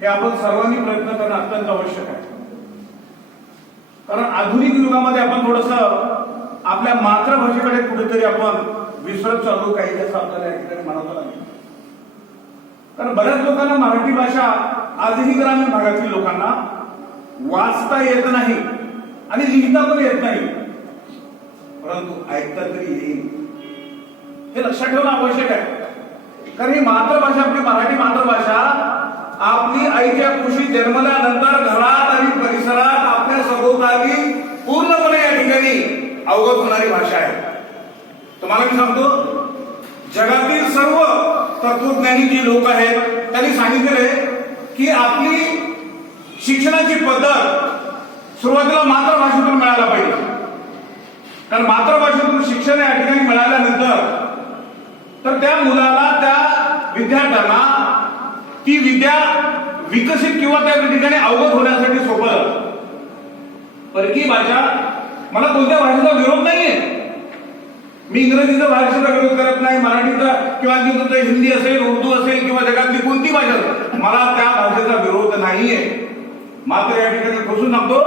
हे आपण सर्वांनी प्रयत्न करणं अत्यंत आवश्यक आहे. कारण आधुनिक युगामध्ये आपण थोडस आपल्या मातृभाषेकडे कुठेतरी आपण विसरत चालू काही जसं आपल्याला या ठिकाणी म्हणावं लागेल. कारण बऱ्याच लोकांना मराठी भाषा आजही ग्रामीण भागातील लोकांना वाचता येत नाही आणि लिहिता पण येत नाही, परंतु ऐकता तरी येईल हे लक्षात ठेवणं आवश्यक आहे. कारण ही मातृभाषा आपली मराठी मातृभाषा आपली आईच्या कुशीत जन्मल्यानंतर घरात आणि परिसरात आपल्या सभोवताली पूर्णपणे या ठिकाणी अवगत होणारी भाषा आहे. तुम्हाला मी सांगतो, जगातील सर्व तत्वज्ञानी जी लोक आहेत त्यांनी सांगितलेले की आपली शिक्षणाची पद्धत सुरुवातीला मातृभाषेतून मिळायला पाहिजे. कारण मातृभाषेतून शिक्षण या ठिकाणी मिळाल्यानंतर तर त्या मुलाला, त्या विद्यार्थ्यांना ती विद्या विकसित किंवा त्या ठिकाणी अवगत होण्यासाठी सोपं जातं. परकीय भाषा, मला कोणत्या भाषेचा विरोध नाहीये, मी इंग्रजीचा भाषेचा विरोध करत नाही, मराठीचा किंवा हिंदी असेल, उर्दू असेल किंवा जगातली कोणती भाषा असेल, मला त्या भाषेचा विरोध नाहीये. मात्र या ठिकाणी खोसून सांगतो,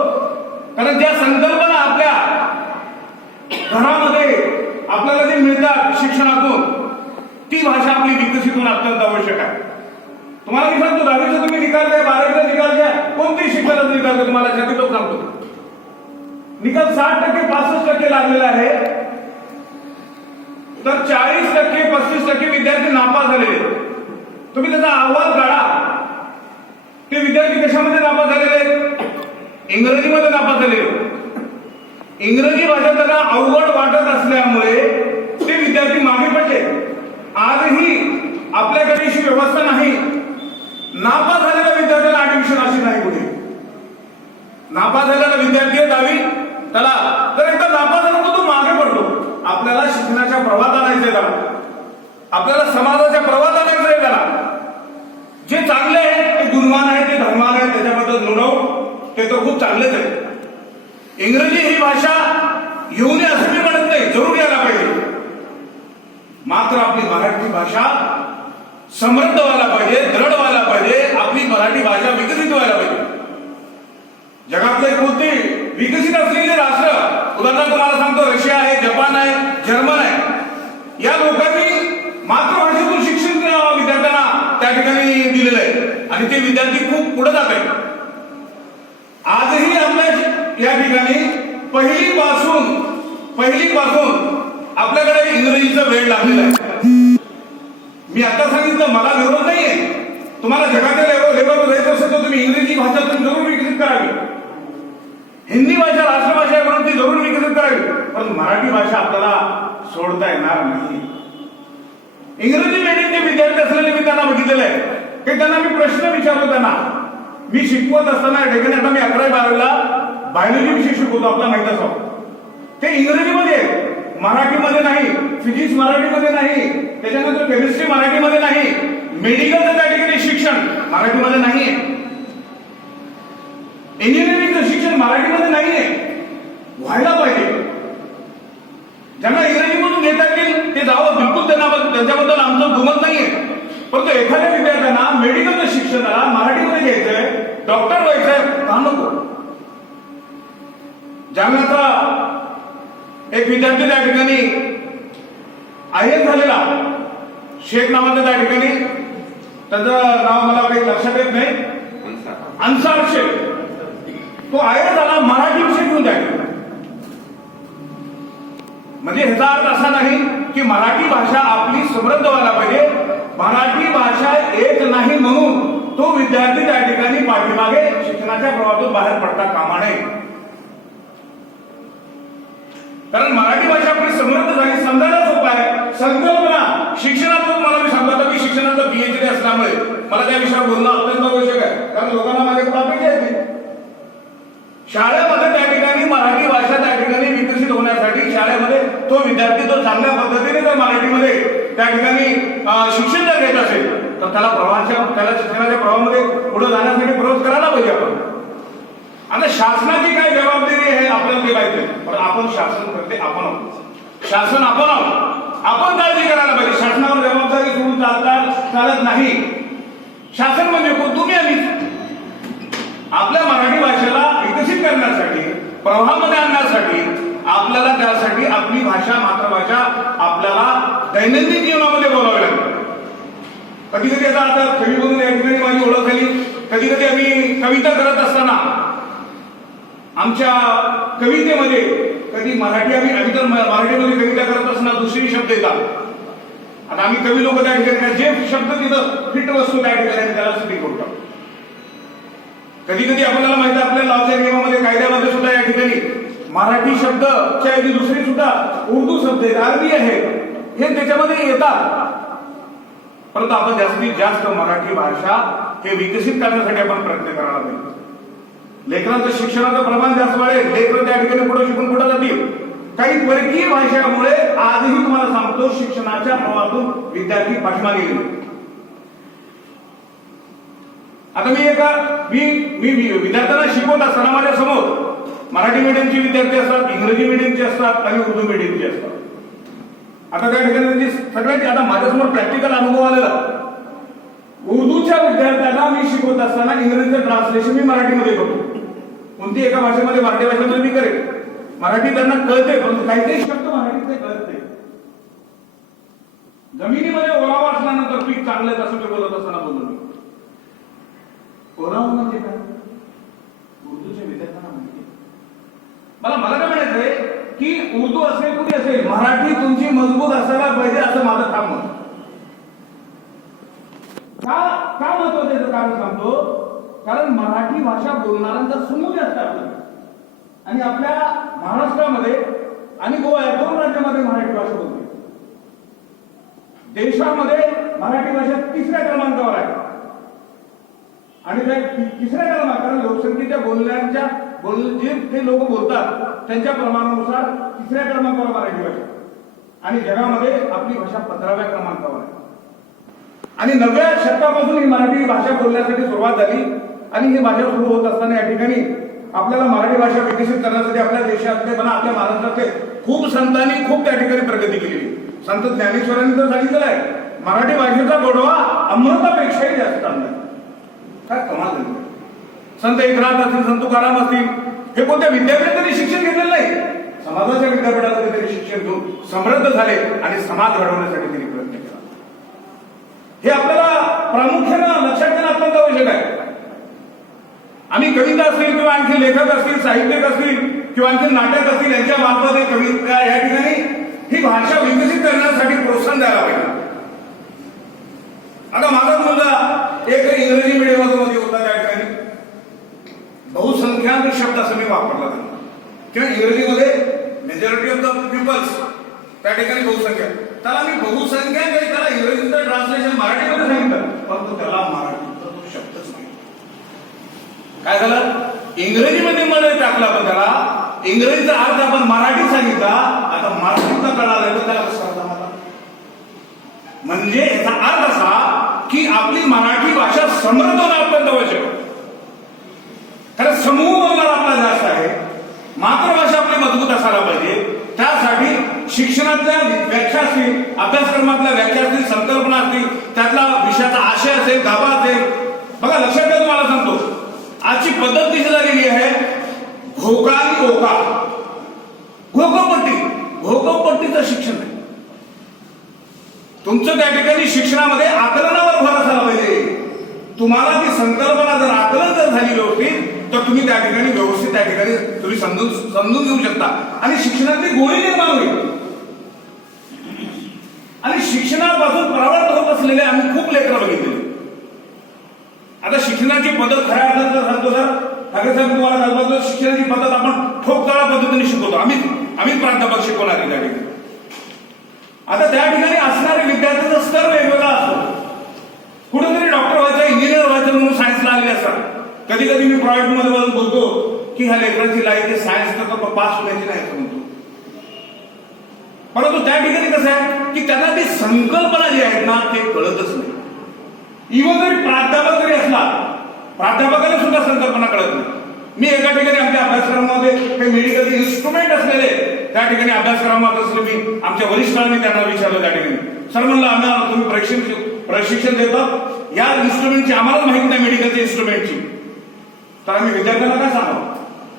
कारण ज्या संकल्पना आपल्या घरामध्ये आपल्याला जे मिळतात शिक्षणातून, ती भाषा आपली विकसित होणं अत्यंत आवश्यक आहे. तुम्हाला मी सांगतो, 10वीचा तुम्ही निकाल द्या, 12वीचा निकाल द्या, कोणत्याही शिक्षणाचा निकाल द्या, तुम्हाला छातीतोड सांगतो, निकाल 60% 65% लागलेला आहे, तर 40% 35% विद्यार्थी नापास झालेले. तुम्ही त्याचा अहवाल काढा, ते विद्यार्थी कशामध्ये नापास झालेले? इंग्रजीमध्ये नापास झालेले. इंग्रजी भाषा त्यांना अवघड वाटत असल्यामुळे ते विद्यार्थी मागे पडले. आजही आपल्याकडे अशी व्यवस्था नाही, नापास झालेल्या विद्यार्थ्याला ऍडमिशन अशी नाही कुठे. नापास झालेला विद्यार्थी आहे 10वी, त्याला तर एकदा नापास झाला तो मागे पडतो. आपल्याला शिक्षणाच्या प्रवाहात आणायचंय त्याला, आपल्याला समाजाच्या प्रवाहात आणायचंय त्याला. जे चांगले आहे ते गुणवान आहे, ते धर्मान आहे, त्याच्याबद्दल नोडव ते तर खूप चांगलेच आहे. इंग्रजी ही भाषा येऊ नये असं मी म्हणत नाही, जरूर यायला पाहिजे. मात्र आपली मराठी भाषा समृद्ध व्हायला पाहिजे, दृढ व्हायला पाहिजे, आपली मराठी भाषा विकसित व्हायला पाहिजे. जगातले कोणते विकसित असलेले राष्ट्र, उदाहरणार्थ तुम्हाला सांगतो, रशिया आहे, जपान आहे, जर्मन आहे, या लोकांनी मातृभाषेतून शिक्षण विद्यार्थ्यांना त्या ठिकाणी दिलेलं आहे आणि ते विद्यार्थी खूप पुढे जात आहेत. आजही आपल्या या ठिकाणी पहिलीपासून आपल्याकडे इंग्रजीचा वेळ लागलेला आहे. मी आता सांगितलं, मला विरोध नाहीये, तुम्हाला जगाच्या लेवलवर जायचं असेल तर तुम्ही इंग्रजी भाषा तुम्ही जरूर विकसित करावी, हिंदी भाषा राष्ट्रभाषा आहे म्हणून ती जरूर विकसित करावी, पण मराठी भाषा आपल्याला सोडता येणार नाही. इंग्रजी मीडियमचे विद्यार्थी असलेले मी त्यांना बघितलेलं आहे की त्यांना मी प्रश्न विचारतो. त्यांना मी शिकवत असताना ठिकाणी, आता मी 11वी 12वीला बायोलॉजी विषय शिकवतो, आपल्याला माहित असावं, ते इंग्रजीमध्ये, मराठीमध्ये नाही. फिजिक्स मराठीमध्ये नाही, त्याच्यानंतर केमिस्ट्री मराठीमध्ये नाही, मेडिकलचं त्या ठिकाणी शिक्षण मराठीमध्ये नाहीये, इंजिनिअरिंगचं शिक्षण मराठीमध्ये नाहीये. व्हायला पाहिजे. ज्यांना इंग्रजीमधून घेता येईल ते जावं, बिलकुल त्यांच्याबद्दल आमचं दुमत नाहीये. परंतु एखाद्या विद्यार्थ्यांना मेडिकलचं शिक्षणाला मराठीमध्ये घ्यायचंय, डॉक्टर व्हायचंय, का नको? जालन्याचा एक विद्यार्थी त्या ठिकाणी IAS झालेला, शेख नावाचा, त्या ठिकाणी त्याचं नाव मला काही लक्षात येत नाही, अन्सार शेख, तो IAS झाला, मराठी विषय घेऊन जायचा. म्हणजे ह्याचा अर्थ असा नाही की मराठी भाषा आपली समृद्ध व्हायला पाहिजे, मराठी भाषा येत नाही म्हणून तो विद्यार्थी त्या ठिकाणी पाठीमागे शिक्षणाच्या प्रवाहातून बाहेर पडता कामा नये. कारण मराठी भाषा आपली समृद्ध झाली, समजायला सोपं आहे. संकल्पना शिक्षणातून, मला मी सांगतो की शिक्षणाचा PhD असल्यामुळे मला त्या विषयावर बोलणं अत्यंत आवश्यक आहे. कारण लोकांना माझ्याकडे अपेक्षा येते, शाळेमध्ये त्या ठिकाणी मराठी भाषा त्या ठिकाणी विकसित होण्यासाठी शाळेमध्ये तो विद्यार्थी तो चांगल्या पद्धतीने जर मराठीमध्ये त्या ठिकाणी शिक्षण जर घेत असेल तर त्याला शिक्षणाच्या प्रवाहामध्ये पुढे जाण्यासाठी प्रवास करायला पाहिजे आपण. आता शासनाची काय जबाबदारी आहे आपल्याला ते माहिती, पण आपण शासन करते आपण आहोत, शासन आपण आहोत, आपण काळजी करायला पाहिजे. शासनावर जबाबदारी सोडून चालत नाही. शासन म्हणजे कोण? तुम्ही आम्ही. आपल्या मराठी भाषेला विकसित करण्यासाठी, प्रवाहामध्ये आणण्यासाठी आपल्याला त्यासाठी आपली भाषा, मातृभाषा आपल्याला दैनंदिन जीवनामध्ये बोलावी लागते. कधी कधी आता कवी म्हणून या ठिकाणी माझी ओळख झाली. कधी कधी आम्ही कविता करत असताना आमच्या कवितेमध्ये कधी मराठी मराठीमध्ये कविता करत असताना दुसरी शब्द येतात. आता आम्ही कवी लोक त्या ठिकाणी जे शब्द तिथं फिट वस्तू त्या ठिकाणी त्याला सिद्धी करतो. कधी कधी आपल्याला माहिती आहे आपल्या लॉच्या नियमामध्ये, कायद्यामध्ये सुद्धा या ठिकाणी मराठी शब्दच्या ऐवजी दुसरी सुद्धा उर्दू शब्द आहेत, अरबी आहे, हे त्याच्यामध्ये येतात. परंतु आपण जास्तीत जास्त मराठी भाषा हे विकसित करण्यासाठी आपण प्रयत्न करायला पाहिजे. लेकरांचं शिक्षणाचं प्रमाण जास्त वाढेल, लेकरं त्या ठिकाणी पुढे शिकून पुढे जातील. काही परकीय भाषामुळे आजही तुम्हाला सांगतो शिक्षणाच्या प्रवाहातून विद्यार्थी पाठीमागे गेले. आता मी विद्यार्थ्यांना शिकवत असताना माझ्या समोर मराठी मीडियमचे विद्यार्थी असतात, इंग्रजी मीडियमचे असतात आणि उर्दू मीडियमचे असतात. आता त्या ठिकाणी सगळ्यांचे आता माझ्यासमोर प्रॅक्टिकल अनुभव आलेला. उर्दूच्या विद्यार्थ्यांना मी शिकवत असताना इंग्रजीचं ट्रान्सलेशन मी मराठीमध्ये करतो. कोणती एका भाषेमध्ये मराठी भाषेमध्ये मी करेन. मराठी त्यांना कळते, परंतु काही काही शब्द मराठीचे कळत नाही. जमिनीमध्ये ओलावा असल्यानंतर पीक चांगलं असं मी बोलत असताना बोललो मी. ओलावा म्हणजे काय उर्दूच्या विद्यार्थ्यांना माहिती. मला काय म्हणायचंय की उर्दू असेल कुठे असेल, मराठी तुमची मजबूत असायला पाहिजे असं माझं ठाम मत. का महत्वाचं कारण सांगतो, कारण मराठी भाषा बोलणाऱ्यांचा समूह जास्त आहे आणि आपल्या महाराष्ट्रामध्ये आणि गोवा या दोन राज्यामध्ये मराठी भाषा बोलते. देशामध्ये मराठी भाषा 3ऱ्या क्रमांकावर आहे आणि त्या 3ऱ्या क्रमांकावर, कारण लोकसंख्येच्या जे ते लोक बोलतात त्यांच्या प्रमाणानुसार 3ऱ्या क्रमांकावर मराठी भाषा आणि जगामध्ये आपली भाषा 15व्या क्रमांकावर आहे. आणि 9व्या शतकापासून ही मराठी भाषा बोलण्यासाठी सुरुवात झाली आणि ही भाषा सुरू होत असताना या ठिकाणी आपल्याला मराठी भाषा विकसित करण्यासाठी आपल्या देशातले पण आपल्या महाराष्ट्रातले खूप संतांनी खूप त्या ठिकाणी प्रगती केली. संत ज्ञानेश्वरांनी तर सांगितलेलं आहे, मराठी भाषेचा गोडवा अमृतापेक्षाही जास्त आहे. काय कमाल झाली. संत एकनाथ असतील, संत तुकाराम असतील, हे कोणत्या विद्यापीठात तरी शिक्षण घेतलेलं नाही, समाजाच्या विद्यापीठात तरी शिक्षण घेऊन समृद्ध झाले आणि समाज घडवण्यासाठी त्यांनी प्रयत्न केला. हे आपल्याला प्रामुख्यानं लक्षात घेणं अत्यंत आवश्यक आहे. आम्ही कविता असतील किंवा आणखी लेखक असतील, साहित्यिक असतील किंवा आणखी नाटक असतील, यांच्या बाबत कविता या ठिकाणी ही भाषा विकसित करण्यासाठी प्रोत्साहन द्यायला पाहिजे. आता माझा मुलगा एक इंग्रजी मीडियम मध्ये होता, त्या ठिकाणी बहुसंख्याक शब्द असं मी वापरला त्यांना, किंवा इंग्रजीमध्ये मेजॉरिटी ऑफ द पीपल्स त्या ठिकाणी बहुसंख्याक. त्याला मी बहुसंख्याक आहे, त्याला इंग्रजीचं ट्रान्सलेशन मराठीमध्ये सांगितलं, परंतु त्याला मराठीचा तो शब्दच नाही. काय झालं, इंग्रजी मध्ये टाकला, पण त्याला इंग्रजीचा अर्थ आपण मराठी सांगितला. आता मराठीचा कळाला तर त्याला कसा अर्थ आला. म्हणजे याचा अर्थ असा की आपली मराठी भाषा समृद्ध होणं अत्यंत आवश्यक. कारण समूह बोलणारा आपला जास्त आहे, मातृभाषा आपली मजबूत असायला पाहिजे. त्यासाठी शिक्षणातल्या व्याख्या असतील, अभ्यासक्रमातल्या व्याख्या असतील, संकल्पना असतील, त्यातला विषयाचा आशय असेल, गाभा असेल. बघा लक्षात घ्या, तुम्हाला सांगतो आजची पद्धत कशी झालेली आहे, घोका आणि ओका, घोकपट्टीचं शिक्षण नाही. तुमचं त्या ठिकाणी शिक्षणामध्ये आकलनावर भर असायला पाहिजे. तुम्हाला ती संकल्पना जर आकलन जर झाली व्यवस्थित तर तुम्ही त्या ठिकाणी व्यवस्थित त्या ठिकाणी तुम्ही समजून घेऊ शकता आणि शिक्षणातली गोडी निर्माण होईल. आणि शिक्षणापासून परावृत्त होत असलेले आम्ही खूप लेकरं बघितले. आता शिक्षणाची पद्धत खऱ्या अर्थात सांगतो सर, ठाकरे साहेब तुम्हाला सांगतो, शिक्षणाची पद्धत आपण ठोकताळा पद्धतीने शिकवतो. आम्ही प्राध्यापक शिकवणार त्या ठिकाणी. आता त्या ठिकाणी असणारे विद्यार्थ्यांचा स्तर वेगवेगळा असतो. कुठेतरी डॉक्टर व्हायचं, इंजिनियर व्हायचं म्हणून सायन्सला आलेले असतात. कधी कधी मी प्रायव्हेट मध्ये बोलतो की ह्या लेकरांची लाईफ सायन्स तर पास होण्याची नाही असं म्हणतो. परंतु त्या ठिकाणी कसं आहे की त्यांना ती संकल्पना जी आहेत ना ते कळतच नाही. इव्हन जरी प्राध्यापक जरी असला, प्राध्यापकाला सुद्धा संकल्पना कळत नाही. मी एका ठिकाणी आमच्या अभ्यासक्रमामध्ये काही मेडिकल इन्स्ट्रुमेंट असलेले त्या ठिकाणी अभ्यासक्रमात असले, मी आमच्या वरिष्ठांनी त्यांना विचारलं त्या ठिकाणी, सर म्हणलं आम्हाला तुम्ही प्रशिक्षण देतात, या इन्स्ट्रुमेंटची आम्हाला माहिती नाही, मेडिकलच्या इन्स्ट्रुमेंटची. तर आम्ही विद्यार्थ्यांना काय सांगावं?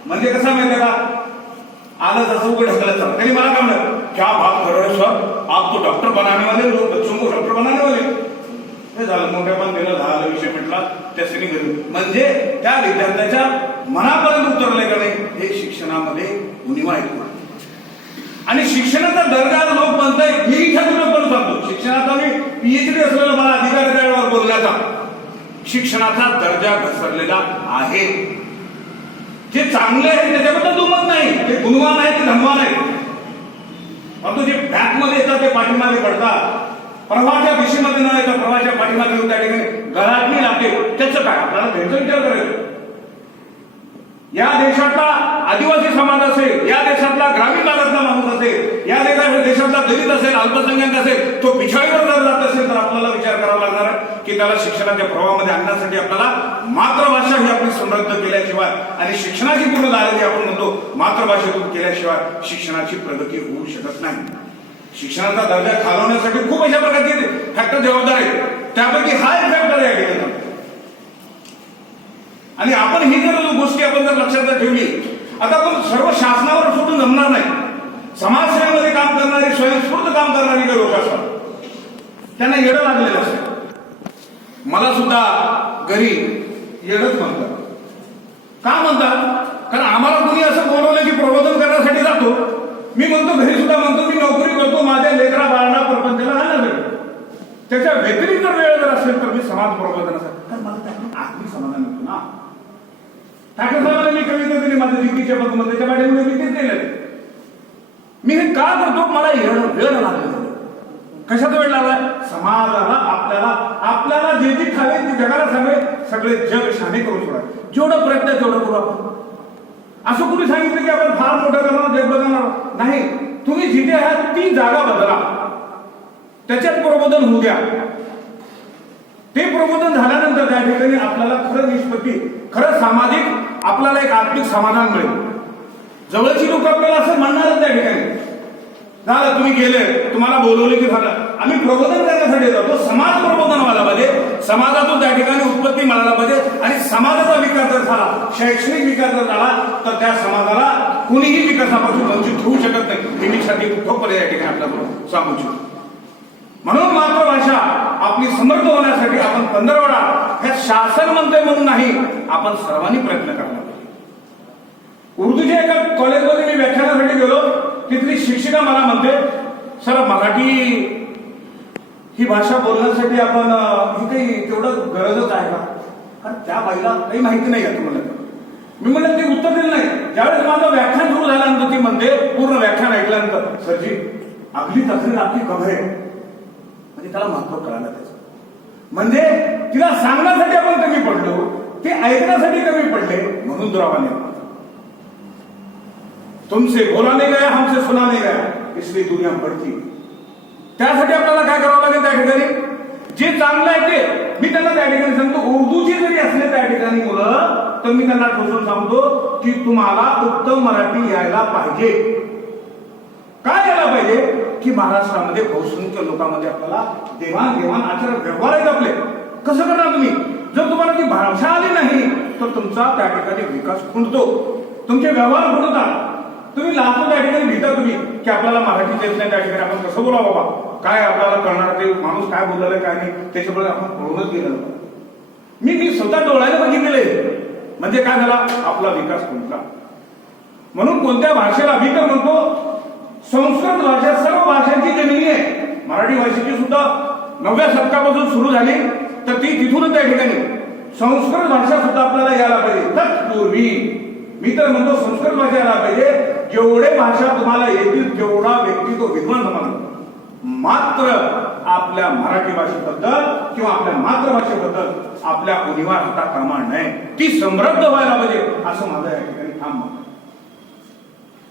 म्हणजे कसं माहितीये का, आलं तसं उघड ढकलत चाललं. त्यांनी मला काय म्हणलं, क्या बात कर रहे सर, आप तो डॉक्टर बनाने वाले लोग, बच्चों को डॉक्टर बनाने वाले. हे झालं, मोठ्या पण दिलं, झालं, विषय म्हटला, त्यासाठी घरी. म्हणजे त्या विद्यार्थ्याच्या मनापर्यंत उतरले का नाही, हे शिक्षणामध्ये उणिवा आहे. आणि शिक्षणाचा दर्जा लोक म्हणतायत, मी इथे तुला पण सांगतो, शिक्षणाचा मी पीएचडी असलेला मला अधिकार आहे त्यावर बोलण्याचा. शिक्षणाचा दर्जा घसरलेला आहे. जे चांगले आहे त्याच्याबद्दल दुमत नाही, ते गुणवान आहे, ते धनवान आहे. परंतु जे बॅकमध्ये येतात ते पाठीमागे पडतात. प्रवाहाच्या दिशेमध्ये न येतात, प्रवाहाच्या पाठीमागे येऊन त्या ठिकाणी गळाटणी लागते. त्याचं काय आपल्याला त्यांचा विचार करायचा. या देशातला आदिवासी समाज असेल, या देशातला ग्रामीण भागातला माणूस असेल, या देशातला दलित असेल, अल्पसंख्याक असेल, तो पिछाडीवर जर जात असेल तर आपल्याला विचार करावा लागणार आहे की त्याला शिक्षणाच्या प्रवाहामध्ये आणण्यासाठी आपल्याला मातृभाषा ही आपली समृद्ध केल्याशिवाय आणि शिक्षणाची पूर्ण दारिद्र्य आपण म्हणतो मातृभाषेतून केल्याशिवाय शिक्षणाची प्रगती होऊ शकत नाही. शिक्षणाचा दर्जा खालवण्यासाठी खूप अशा प्रकारचे फॅक्टर जबाबदार आहेत. त्यापैकी हा एक फॅक्टर आहे या आणि आपण ही जर गोष्टी आपण जर लक्षात जर ठेवली, आता आपण सर्व शासनावर सोडून जमणार नाही. समाजसेवेमध्ये काम करणारी, स्वयंस्फूर्त काम करणारी काही लोक असतात, त्यांना येडं लागलेलं असतं. मला सुद्धा घरी येडच म्हणतात. का म्हणतात? कारण आम्हाला कोणी असं बोलवलं की प्रबोधन करण्यासाठी जातो. मी म्हणतो, घरी सुद्धा म्हणतो, मी नोकरी करतो, माझ्या लेकरा बाळांना परपंचाला आणण्यासाठी. त्याच्या व्यतिरिक्त वेळ जर असेल तर मी समाज प्रबोधनासाठी, तर मला त्यातून आत्मिक समाधान मिळतो ना. ठाकरे साहेबांना मी कविता दिली माझ्या जिंकीच्या पद्धतीमध्ये, त्याच्या पाठीमध्ये मी तेच केलं. मी हे का करतो? मला वेळ लागला. कशाचा वेळ लागलाय? समाजाला आपल्याला जे जे खावे ते जगाला सांगे, सगळे जग शाने करून सोडा. जेवढं प्रयत्न आहे तेवढं करू आपण. असं कुणी सांगितलं की आपण फार मोठं करणार, जग बदलणार नाही. तुम्ही जिथे आहात ती जागा बदला, त्याच्यात प्रबोधन होऊ द्या. ते प्रबोधन झाल्यानंतर त्या ठिकाणी आपल्याला खरं निष्पत्ती, खरं सामाजिक आपल्याला एक आत्मिक समाधान मिळेल. जवळची लोक आपल्याला असं म्हणणारच त्या ठिकाणी, झालं तुम्ही गेले, तुम्हाला बोलवले की झालं. आम्ही प्रबोधन करण्यासाठी जातो. समाज प्रबोधन व्हायला पाहिजे, समाजातून त्या ठिकाणी उत्पत्ती मिळायला पाहिजे. आणि समाजाचा विकास जर झाला, शैक्षणिक विकास जर झाला, तर त्या समाजाला कुणीही विकासापासून वंचित होऊ शकत नाही. हे मी साठी ठोकपणे या ठिकाणी आपल्याला सांगू इच्छितो. म्हणून मातृभाषा आपली समृद्ध होण्यासाठी आपण पंधरवडा हे शासन म्हणतोय म्हणून नाही, आपण सर्वांनी प्रयत्न करायला पाहिजे. उर्दूच्या एका कॉलेजमध्ये मी व्याख्यानासाठी गेलो. तिथली शिक्षिका मला म्हणते, सर मराठी ही भाषा बोलण्यासाठी आपण ही काही तेवढं गरजच आहे का? कारण त्या बाईला काही माहिती नाही आहे तुम्हाला. मी म्हणलं ते उत्तर दिलं नाही. ज्यावेळेस माझं व्याख्यान सुरू झाल्यानंतर ती म्हणते, पूर्ण व्याख्यान ऐकल्यानंतर, सरजी अगली तकरीर आपली कम आहे. म्हणजे त्याला महत्व कळालं त्याचं. म्हणजे तिला सांगण्यासाठी आपण कमी पडलो, ते ऐकण्यासाठी कमी पडले. म्हणून दुरावाने तुमसे बोला नाही गया, हमसे सुना नाही गया, इसलिए दुनिया बढ़ती. त्यासाठी आपल्याला काय करावं लागेल? त्या ठिकाणी जे चांगलं आहे ते मी त्यांना त्या ठिकाणी सांगतो. उर्दूची जरी असले त्या ठिकाणी मुलं, तर मी त्यांना ठोसून सांगतो की तुम्हाला उत्तम मराठी यायला पाहिजे. काय यायला पाहिजे? की महाराष्ट्रामध्ये बहुसंख्य लोकांमध्ये आपल्याला देवाणघेवाण आचार व्यवहार आहेत आपले. कसं करणार तुम्ही? जर तुम्हाला ती भाषा आली नाही तर तुमचा त्या ठिकाणी विकास खुंटतो, तुमचे व्यवहार खुंटतात. तुम्ही लाखो त्या ठिकाणी भीता तुम्ही की आपल्याला मराठी येत नाही, त्या ठिकाणी आपण कसं बोला बाबा, काय आपल्याला कळणार, ते माणूस काय बोललेलं काय नाही, त्याच्यामुळे आपण पळूनच गेलं. मी स्वतः डोळ्याने बघितलेले. म्हणजे काय झाला? आपला विकास खुंटला. म्हणून कोणत्या भाषेला मी तर म्हणतो, संस्कृत भाषा सर्व भाषांची जमिनी आहे. मराठी भाषेची सुद्धा 9व्या शतकापासून सुरू झाली, तर ती तिथूनच त्या ठिकाणी संस्कृत भाषा सुद्धा आपल्याला यायला पाहिजे. तत्पूर्वी मी तर म्हणतो संस्कृत भाषा यायला पाहिजे. जेवढे भाषा तुम्हाला येतील तेवढा व्यक्ती तो विद्वान होणार. मात्र आपल्या मराठी भाषेबद्दल किंवा आपल्या मातृभाषेबद्दल आपल्या उणिवा होता कामा नये. ती समृद्ध व्हायला पाहिजे, असं माझं या ठिकाणी ठाम मत.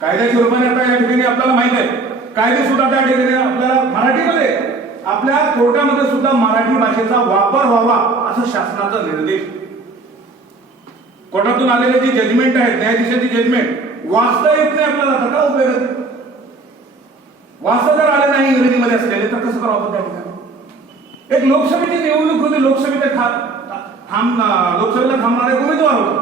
कायद्याच्या रूपाने आता या ठिकाणी आपल्याला माहित आहे, कायदे सुद्धा त्या ठिकाणी आपल्याला मराठीमध्ये, आपल्या कोर्टामध्ये सुद्धा मराठी भाषेचा वापर व्हावा असं शासनाचा निर्देश. कोर्टातून आलेले जे जजमेंट आहेत, न्यायाधीशाची जजमेंट वाचता येत नाही आपल्याला, तर काय उपयोग? वाचता जर आले नाही इंग्रजीमध्ये असलेले तर कसं करावं? त्या ठिकाणी एक लोकसभेची निवडणूक होती. लोकसभेला थांबणारे उमेदवार होते.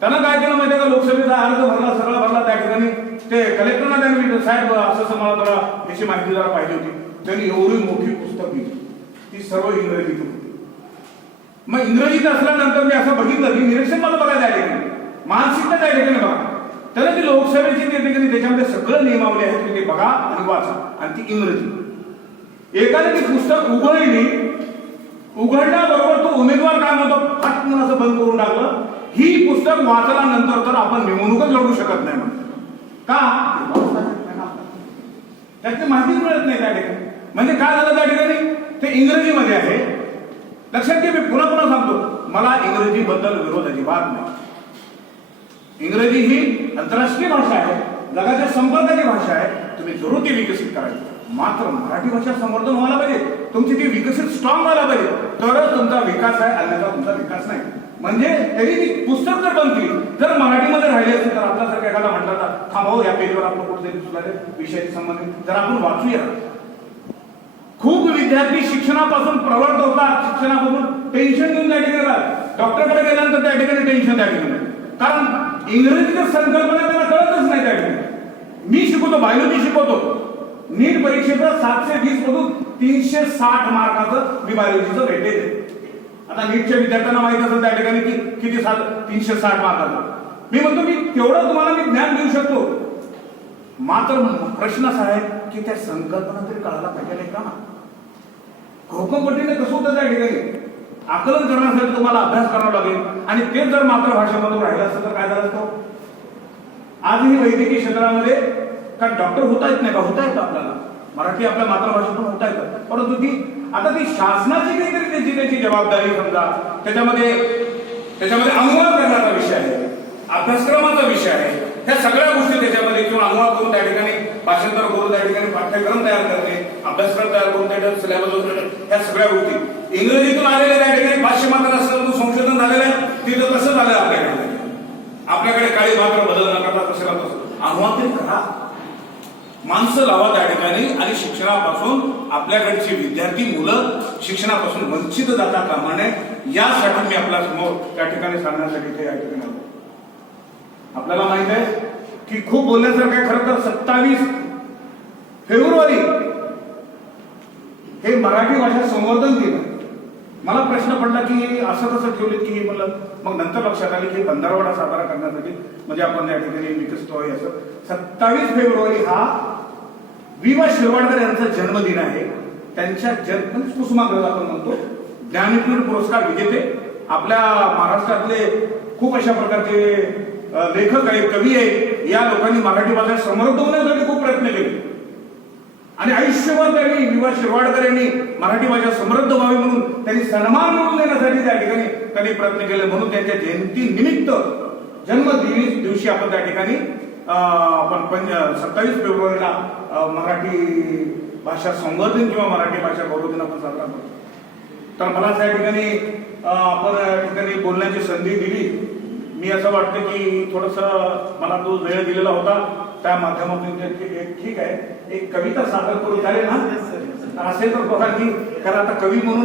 त्यांना काय केलं माहितीये का, लोकसभेचा अर्ज भरला, सगळं भरला, त्या ठिकाणी ते कलेक्टरना त्यांनी विचारलं, साहेब असं मला जरा याची माहिती जरा पाहिजे होती. त्यांनी एवढी मोठी पुस्तक दिली, ती सर्व इंग्रजीत होती. मग इंग्रजीत असल्यानंतर मी असं बघितलं की निरीक्षण मला बघायला त्या ठिकाणी मानसिकता त्या ठिकाणी बघा, तर ती लोकसभेची त्या ठिकाणी त्याच्यामध्ये सगळं नियमावली आहेत, तुम्ही ते बघा आणि वाचा, आणि ती इंग्रजी. एकाने ती पुस्तक उघडली, उघडल्याबरोबर तो उमेदवार काय म्हणतो, फटकन असं बंद करून टाकलं. ही पुस्तक वाचल्यानंतर तर आपण निवडणूकच लढू शकत नाही म्हणतो. का? त्याची माहितीच मिळत नाही त्या ठिकाणी. म्हणजे काय झालं त्या ठिकाणी, ते इंग्रजीमध्ये आहे. लक्षात घ्या, मी पुन्हा पुन्हा सांगतो, मला इंग्रजी बद्दल विरोध अजिबात नाही. इंग्रजी ही आंतरराष्ट्रीय भाषा आहे, जगाच्या संपर्काची भाषा आहे, तुम्ही जरूर ती विकसित करायची. मात्र मराठी भाषा संवर्धन व्हायला पाहिजे, तुमची ती विकसित स्ट्रॉंग व्हायला पाहिजे, तरच तुमचा विकास आहे, अन्यथा तुमचा विकास नाही. म्हणजे तरी ती पुस्तक जर बंद केली, जर मराठीमध्ये राहिली असती तर आपल्यासारखं एखादा म्हटलं तर थांबाव, या पेजवर आपलं कुठेतरी दुसऱ्या विषयाशी संबंधित जर आपण वाचूया. खूप विद्यार्थी शिक्षणापासून प्रवृत्त होतात, शिक्षणापासून टेन्शन घेऊन त्या ठिकाणी डॉक्टरकडे गेल्यानंतर त्या ठिकाणी टेन्शन त्या ठिकाणी, कारण इंग्रजीच्या संकल्पना त्यांना कळतच नाही त्या ठिकाणी. मी शिकवतो, बायोलॉजी शिकवतो, नीट परीक्षेचं 720 मधून 360 मार्काचं मी बायोलॉजीचं वेटेज आहे. आता नीटच्या विद्यार्थ्यांना माहित असेल त्या ठिकाणी की किती 360 मार्काचं. मी म्हणतो मी तेवढं तुम्हाला मी ज्ञान देऊ शकतो, मात्र प्रश्न असा आहे की त्या संकल्पना तरी कळायला पाहिजे का ना. घोकंपट्टीने कसं होतं त्या ठिकाणी, आकलन करण्यासाठी तुम्हाला अभ्यास करावा लागेल, आणि तेच जर मातृभाषेमधून राहिलं असतं तर काय झालं असतं. आजही वैद्यकीय क्षेत्रामध्ये का डॉक्टर होता येत नाही का, होता येतं आपल्याला, मराठी आपल्या मातृभाषेतून होता येतं, परंतु ती आता ती शासनाची काहीतरी त्याची जबाबदारी समजा, त्याच्यामध्ये अनुवाद करण्याचा विषय आहे, अभ्यासक्रमाचा विषय आहे, ह्या सगळ्या गोष्टी त्याच्यामध्ये, किंवा अनुवाद करून त्या ठिकाणी भाषांतर करून त्या ठिकाणी पाठ्यक्रम तयार करणे, अभ्यासक्रम तयार करून त्या ठिकाणी सिलेबस, ह्या सगळ्या गोष्टी इंग्रजीतून आलेल्या त्या ठिकाणी पाश्चिमात्य राष्ट्रातून संशोधन झालेलं आहे. तिथं कसं झालं आपल्याकडे काळी मात्र बदल न करता कसं करत अनुवाद तरी करा, माणसं लावा त्या ठिकाणी, आणि शिक्षणापासून आपल्याकडची विद्यार्थी मुलं शिक्षणापासून वंचित जाता कामा नये, यासाठी मी आपल्या समोर त्या ठिकाणी सांगण्यासाठी इथे या ठिकाणी आलो. आपल्याला माहित आहे की खूप बोलण्यासारखं आहे. खरं तर 27 फेब्रुवारी हे मराठी भाषा संवर्धन दिन. मला प्रश्न पडला की असं कसं ठेवले की म्हणलं, मग नंतर लक्षात आले की 15वाडा साजरा करण्यासाठी म्हणजे आपण या ठिकाणी विकसित व्हावे असं. 27 फेब्रुवारी हा वि.वा. शिरवाडकर यांचा जन्मदिन आहे. त्यांच्या कुसुमाग्रज आपण म्हणतो, ज्ञानपीठ पुरस्कार विजेते, आपल्या महाराष्ट्रातले खूप अशा प्रकारचे लेखक आहेत, कवी आहेत. या लोकांनी मराठी भाषा समृद्ध होण्यासाठी खूप प्रयत्न केले, आणि आयुष्यभर त्यांनी वि.वा. शिरवाडकर यांनी मराठी भाषा समृद्ध व्हावी म्हणून त्यांनी सन्मान मिळवून देण्यासाठी त्या ठिकाणी त्यांनी प्रयत्न केले. म्हणून त्यांच्या जयंती निमित्त दिवशी आपण त्या ठिकाणी आपण 27 फेब्रुवारीला मराठी भाषा संवर्धन किंवा मराठी भाषा गौरव दिन आपण साजरा करतो. तर मला त्या ठिकाणी आपण ठिकाणी बोलण्याची संधी दिली. मी असं वाटतं की थोडंसं मला तो वेळ दिलेला होता, त्या माध्यमातून ठीक आहे, एक कविता सादर करू चालेल ना, असेल तर बघा की, कारण आता कवी म्हणून